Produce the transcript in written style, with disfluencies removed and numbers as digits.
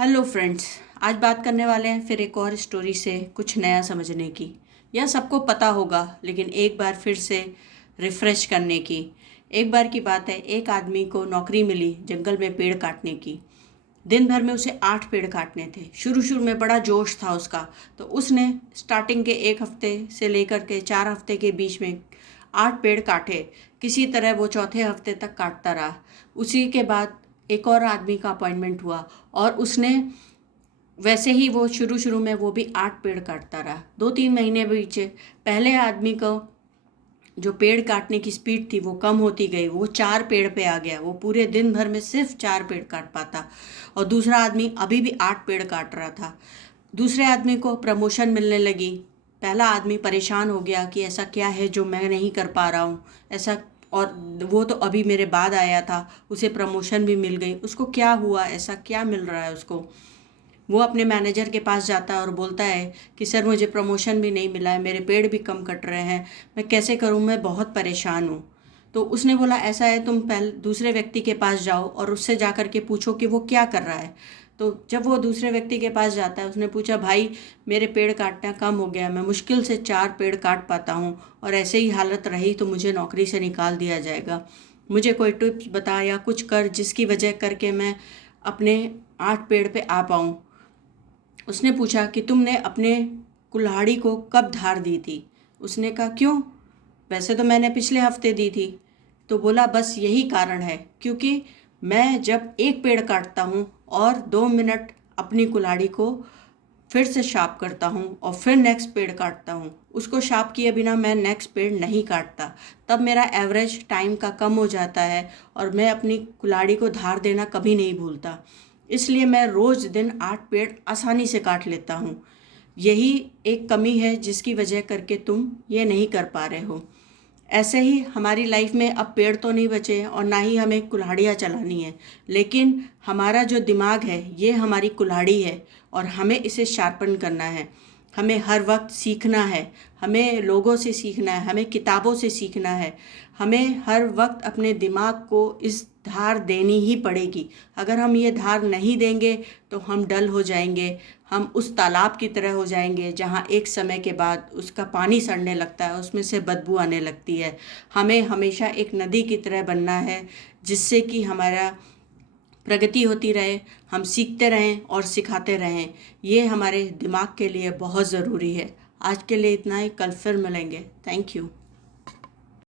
Hello friends. आज बात करने वाले हैं फिर एक और स्टोरी से कुछ नया समझने की। यह सबको पता होगा लेकिन एक बार फिर से रिफ़्रेश करने की। एक बार की बात है, एक आदमी को नौकरी मिली जंगल में पेड़ काटने की। दिन भर में उसे 8 पेड़ काटने थे। शुरू शुरू में बड़ा जोश था उसका, तो उसने स्टार्टिंग के 1 हफ्ते से लेकर के 4 हफ्ते के बीच में 8 पेड़ काटे। किसी तरह वो चौथे हफ्ते तक काटता रहा। उसी के बाद एक और आदमी का अपॉइंटमेंट हुआ और उसने वैसे ही वो शुरू शुरू में वो भी 8 पेड़ काटता रहा। 2-3 महीने बीचे। पहले आदमी को जो पेड़ काटने की स्पीड थी वो कम होती गई, वो 4 पेड़ पे आ गया। वो पूरे दिन भर में सिर्फ 4 पेड़ काट पाता और दूसरा आदमी अभी भी 8 पेड़ काट रहा था। दूसरे आदमी को प्रमोशन मिलने लगी। पहला आदमी परेशान हो गया कि ऐसा क्या है जो मैं नहीं कर पा रहा हूँ ऐसा। और वो तो अभी मेरे बाद आया था, उसे प्रमोशन भी मिल गई। उसको क्या हुआ, ऐसा क्या मिल रहा है उसको। वो अपने मैनेजर के पास जाता है और बोलता है कि सर मुझे प्रमोशन भी नहीं मिला है, मेरे पेड़ भी कम कट रहे हैं, मैं कैसे करूँ, मैं बहुत परेशान हूँ। तो उसने बोला ऐसा है, तुम पहले दूसरे व्यक्ति के पास जाओ और उससे जा कर के पूछो कि वो क्या कर रहा है। तो जब वो दूसरे व्यक्ति के पास जाता है, उसने पूछा भाई मेरे पेड़ काटना कम हो गया, मैं मुश्किल से 4 पेड़ काट पाता हूँ और ऐसे ही हालत रही तो मुझे नौकरी से निकाल दिया जाएगा। मुझे कोई टिप्स बता या कुछ कर जिसकी वजह करके मैं अपने 8 पेड़ पे आ पाऊँ। उसने पूछा कि तुमने अपने कुल्हाड़ी को कब धार दी थी। उसने कहा क्यों, वैसे तो मैंने पिछले हफ्ते दी थी। तो बोला बस यही कारण है, क्योंकि मैं जब एक पेड़ काटता हूँ और 2 मिनट अपनी कुल्हाड़ी को फिर से शार्प करता हूँ और फिर नेक्स्ट पेड़ काटता हूँ, उसको शार्प किए बिना मैं नेक्स्ट पेड़ नहीं काटता, तब मेरा एवरेज टाइम का कम हो जाता है और मैं अपनी कुल्हाड़ी को धार देना कभी नहीं भूलता। इसलिए मैं रोज़ दिन 8 पेड़ आसानी से काट लेता हूँ। यही एक कमी है जिसकी वजह करके तुम ये नहीं कर पा रहे हो। ऐसे ही हमारी लाइफ में अब पेड़ तो नहीं बचे और ना ही हमें कुल्हाड़ियाँ चलानी है, लेकिन हमारा जो दिमाग है ये हमारी कुल्हाड़ी है और हमें इसे शार्पन करना है। हमें हर वक्त सीखना है, हमें लोगों से सीखना है, हमें किताबों से सीखना है। हमें हर वक्त अपने दिमाग को इस धार देनी ही पड़ेगी। अगर हम ये धार नहीं देंगे तो हम डल हो जाएंगे। हम उस तालाब की तरह हो जाएंगे जहाँ एक समय के बाद उसका पानी सड़ने लगता है, उसमें से बदबू आने लगती है। हमें हमेशा एक नदी की तरह बनना है जिससे कि हमारा प्रगति होती रहे, हम सीखते रहें और सिखाते रहें। ये हमारे दिमाग के लिए बहुत ज़रूरी है। आज के लिए इतना ही, कल फिर मिलेंगे। Thank you.